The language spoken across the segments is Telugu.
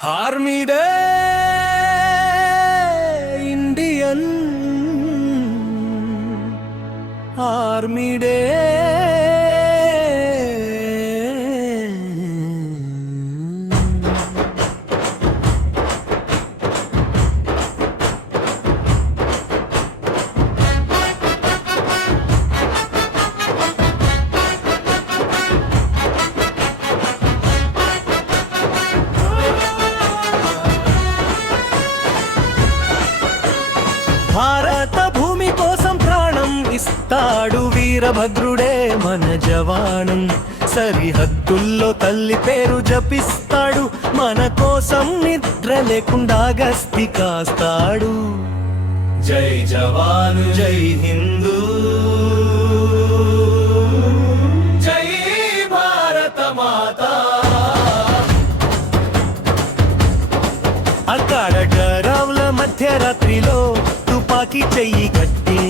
ఆర్మీ డే ఇండియన్ భారత భూమి కోసం ప్రాణం ఇస్తాడు వీరభద్రుడే మన జవానం. సరిహద్దుల్లో తల్లి పేరు జపిస్తాడు మన కోసం నిద్ర లేకుండా గస్తి కాస్తాడు. జై జవాను జై హిందూ. జై భారత మాతా. అక్కడ గరవుల తుపాకీ చెయ్యి గట్టి.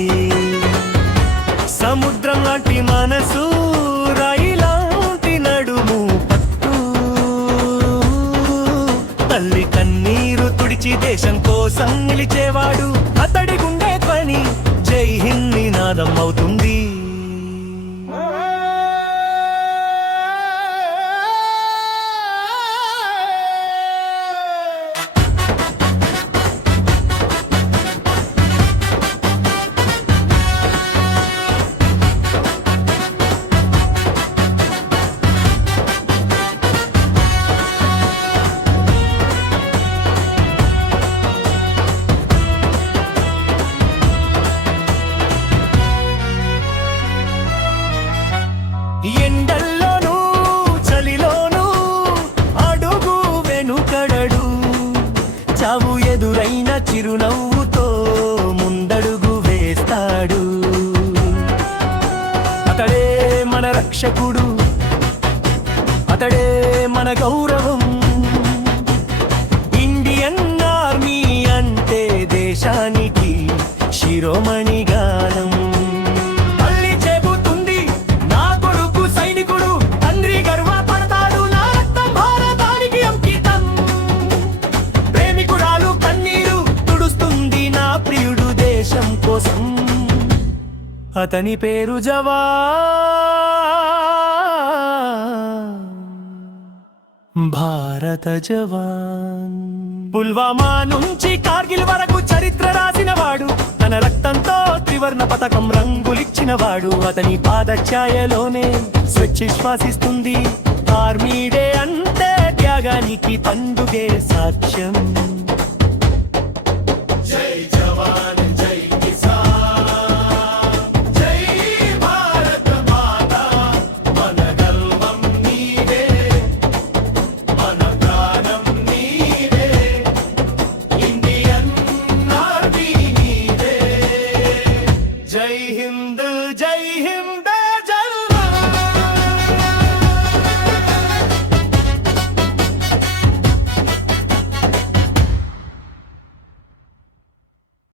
సముద్రం లాంటి మనసు రైలాంటి నడుము పట్టు. తల్లి కన్నీరు తుడిచి దేశం కోసం నిలిచేవాడు. అతడి గుండె పని జై హిందీ నాదం అవుతుంది. చిరునవ్వుతో ముందడుగు వేస్తాడు. అతడే మన రక్షకుడు అతడే మన గౌరవం. ఇండియన్ ఆర్మీ అంటే దేశానికి శిరోమణిగా అతని పేరు జవా. భారత జవాన్. పుల్వామా నుంచి కార్గిల్ వరకు చరిత్ర రాసిన వాడు తన రక్తంతో త్రివర్ణ పథకం రంగులిచ్చిన వాడు అతని పాదఛాయలోనే స్వచ్ఛ శ్వాసిస్తుంది ఆర్మీడే అంటే త్యాగానికి పండుగే సాక్ష్యం.